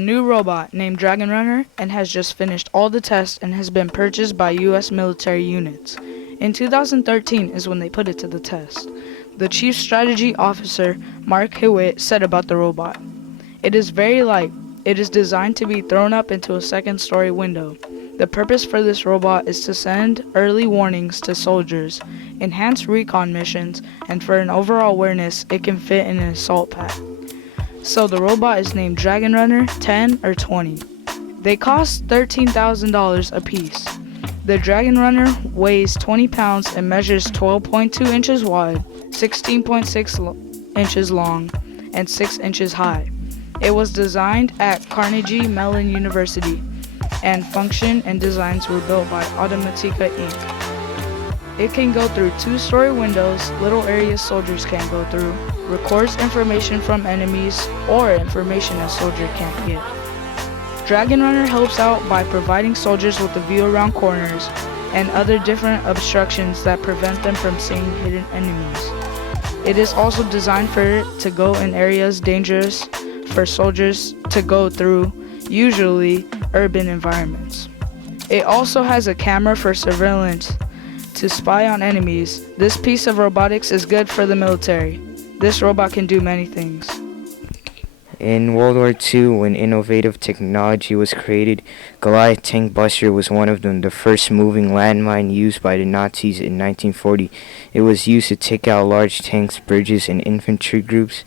a new robot named Dragon Runner and has just finished all the tests and has been purchased by US military units. In 2013 is when they put it to the test. The Chief Strategy Officer, Mark Hewitt, said about the robot, "It is very light. It is designed to be thrown up into a second-story window. The purpose for this robot is to send early warnings to soldiers, enhance recon missions, and for an overall awareness, it can fit in an assault pack." So the robot is named Dragon Runner 10 or 20. They cost $13,000 a piece. The Dragon Runner weighs 20 pounds and measures 12.2 inches wide, 16.6 inches long, and 6 inches high. It was designed at Carnegie Mellon University, and function and designs were built by Automatica Inc. It can go through two-story windows, little areas soldiers can't go through, records information from enemies or information a soldier can't get. Dragon Runner helps out by providing soldiers with a view around corners and other different obstructions that prevent them from seeing hidden enemies. It is also designed for it to go in areas dangerous for soldiers to go through, usually urban environments. It also has a camera for surveillance to spy on enemies. This piece of robotics is good for the military. This robot can do many things. In World War II, when innovative technology was created, Goliath Tank Buster was one of them, the first moving landmine used by the Nazis in 1940. It was used to take out large tanks, bridges, and infantry groups.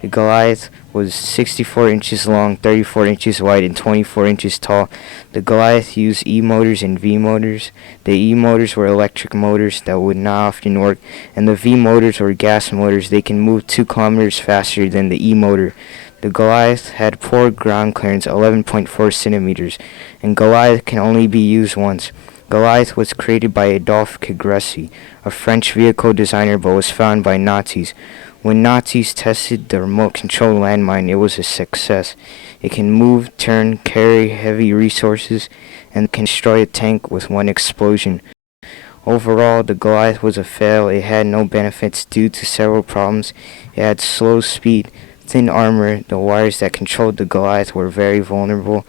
The Goliath was 64 inches long, 34 inches wide, and 24 inches tall. The Goliath used E-motors and V-motors. The E-motors were electric motors that would not often work, and the V-motors were gas motors. They can move 2 kilometers faster than the E-motor. The Goliath had poor ground clearance, 11.4 centimeters, and Goliath can only be used once. Goliath was created by Adolphe Cagresi, a French vehicle designer, but was found by Nazis. When Nazis tested the remote-controlled landmine, it was a success. It can move, turn, carry heavy resources, and can destroy a tank with one explosion. Overall, the Goliath was a fail. It had no benefits due to several problems. It had slow speed, thin armor, the wires that controlled the Goliath were very vulnerable,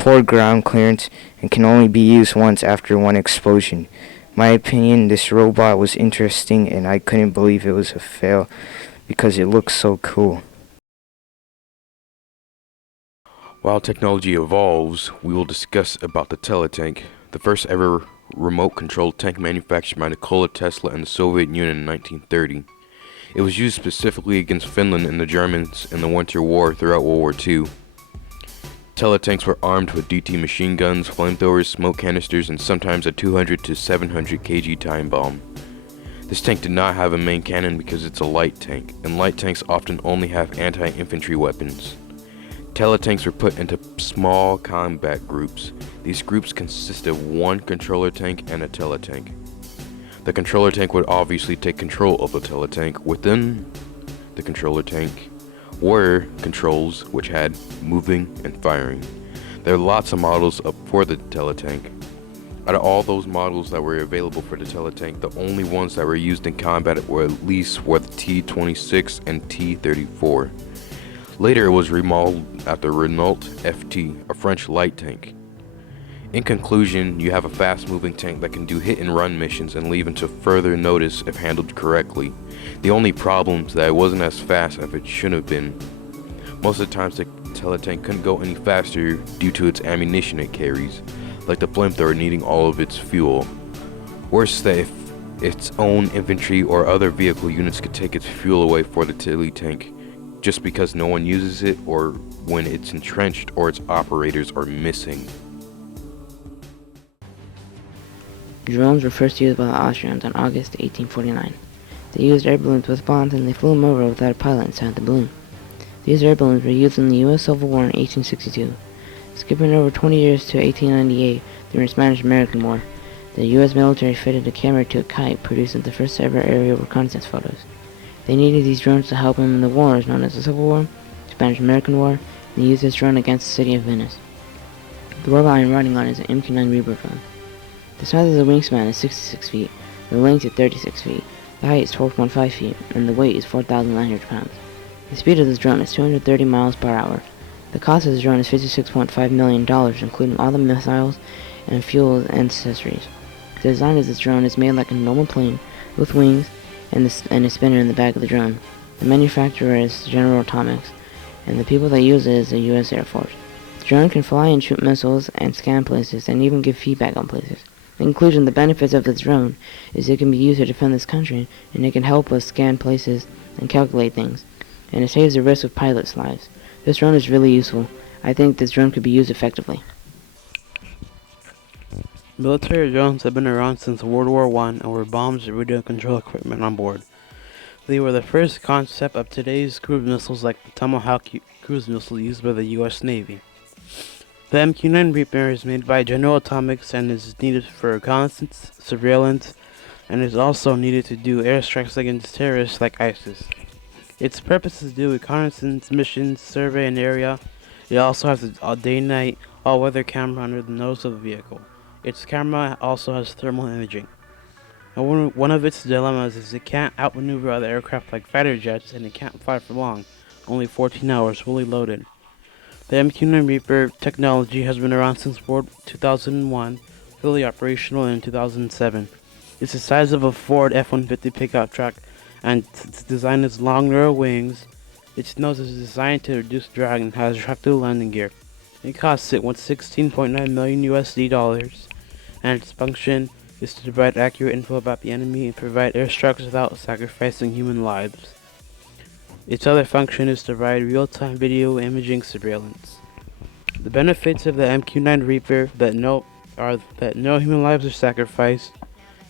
poor ground clearance, and can only be used once after one explosion. My opinion, this robot was interesting, and I couldn't believe it was a fail because it looks so cool. While technology evolves, we will discuss about the Teletank, the first ever remote-controlled tank manufactured by Nikola Tesla in the Soviet Union in 1930. It was used specifically against Finland and the Germans in the Winter War throughout World War II. Teletanks were armed with DT machine guns, flamethrowers, smoke canisters, and sometimes a 200 to 700 kg time bomb. This tank did not have a main cannon because it's a light tank, and light tanks often only have anti-infantry weapons. Teletanks were put into small combat groups. These groups consisted of one controller tank and a teletank. The controller tank would obviously take control of the teletank. Within the controller tank were controls which had moving and firing. There are lots of models up for the teletank. Out of all those models that were available for the teletank, the only ones that were used in combat were at least were the T-26 and T-34. Later it was remodeled after Renault FT, a French light tank. In conclusion, you have a fast-moving tank that can do hit-and-run missions and leave until further notice if handled correctly. The only problem is that it wasn't as fast as it should have been. Most of the times the teletank couldn't go any faster due to its ammunition it carries, like the flamethrower needing all of its fuel. Worse, that if its own infantry or other vehicle units could take its fuel away for the teletank just because no one uses it, or when it's entrenched or its operators are missing. Drones were first used by the Austrians on August 1849. They used air balloons with bombs and they flew them over without a pilot inside the balloon. These air balloons were used in the U.S. Civil War in 1862. Skipping over 20 years to 1898 during the Spanish-American War, the U.S. military fitted a camera to a kite, producing the first ever aerial reconnaissance photos. They needed these drones to help them in the wars known as the Civil War, Spanish-American War, and they used this drone against the city of Venice. The robot I'm riding on is an MQ-9 Reaper drone. The size of the wingspan is 66 feet, the length is 36 feet, the height is 12.5 feet, and the weight is 4,900 pounds. The speed of this drone is 230 miles per hour. The cost of the drone is $56.5 million, including all the missiles and fuel and accessories. The design of this drone is made like a normal plane, with wings and a spinner in the back of the drone. The manufacturer is General Atomics, and the people that use it is the U.S. Air Force. The drone can fly and shoot missiles and scan places and even give feedback on places. In conclusion, the benefits of this drone is it can be used to defend this country, and it can help us scan places and calculate things, and it saves the risk of pilots' lives. This drone is really useful. I think this drone could be used effectively. Military drones have been around since World War I and were bombs and radio control equipment on board. They were the first concept of today's cruise missiles like the Tomahawk cruise missile used by the U.S. Navy. The MQ-9 Reaper is made by General Atomics and is needed for reconnaissance, surveillance, and is also needed to do airstrikes against terrorists like ISIS. Its purpose is to do reconnaissance missions, survey an area. It also has a day-night all-weather camera under the nose of the vehicle. Its camera also has thermal imaging. And one of its dilemmas is it can't outmaneuver other aircraft like fighter jets, and it can't fly for long, only 14 hours fully loaded. The MQ-9 Reaper technology has been around since World 2001, fully operational in 2007. It's the size of a Ford F-150 pickup truck, and its design is long, narrow wings. Its nose is designed to reduce drag and has retractable landing gear. It costs it $16.9 million USD, and its function is to provide accurate info about the enemy and provide airstrikes without sacrificing human lives. Its other function is to provide real-time video imaging surveillance. The benefits of the MQ-9 Reaper are that no human lives are sacrificed.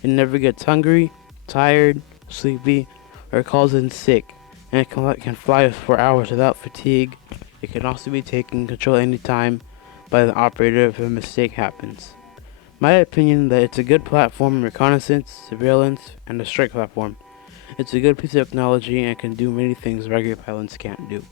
It never gets hungry, tired, sleepy, or calls in sick, and it can fly for hours without fatigue. It can also be taken control anytime by the operator if a mistake happens. My opinion that it's a good platform in reconnaissance, surveillance, and a strike platform. It's a good piece of technology and can do many things regular pilots can't do.